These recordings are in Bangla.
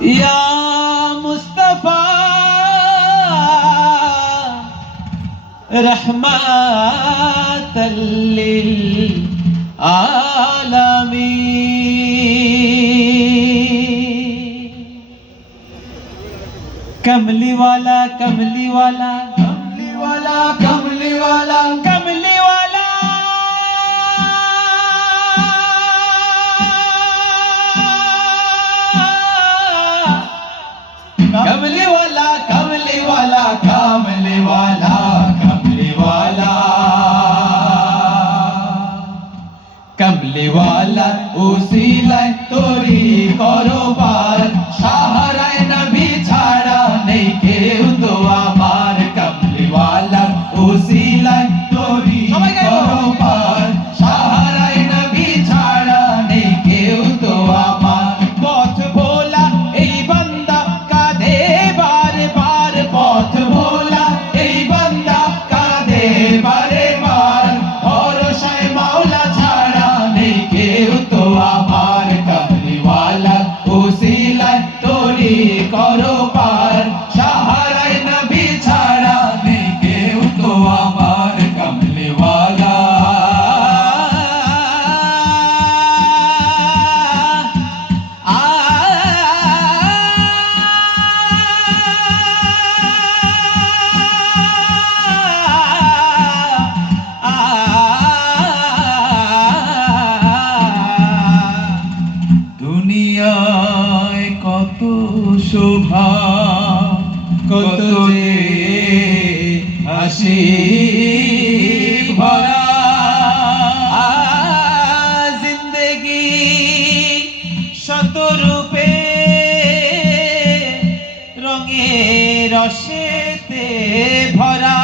يا مصطفى رحمة للعالمين. كملي والا كملي والا كملي والا كملي والا كملي কমলিওয়ালা উসিলায় তোরি করো পার সাহারায় নবী ছাড় শোভা, কত যে হাসি ভরা। জিন্দগি শতরূপে রঙে রসেতে ভরা।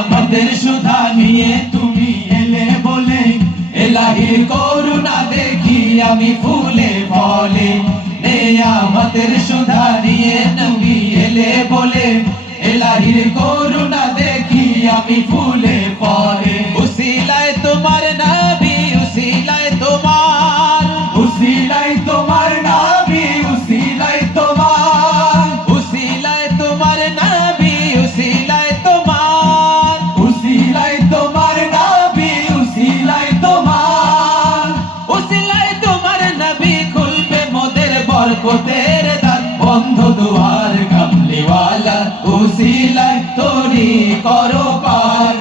আমাদের সুধা নিয়ে তুমি এলে বলে, এলাহি করুণা দেখি আমি ফুলে বলে রহমতের সুধারিয়ে নবী এলে বলে এলাহির করুণা দেখি আমি ফুলে। को तेरे दर बंध द्वार कमलीवाला उसी लाई तोरी करो पार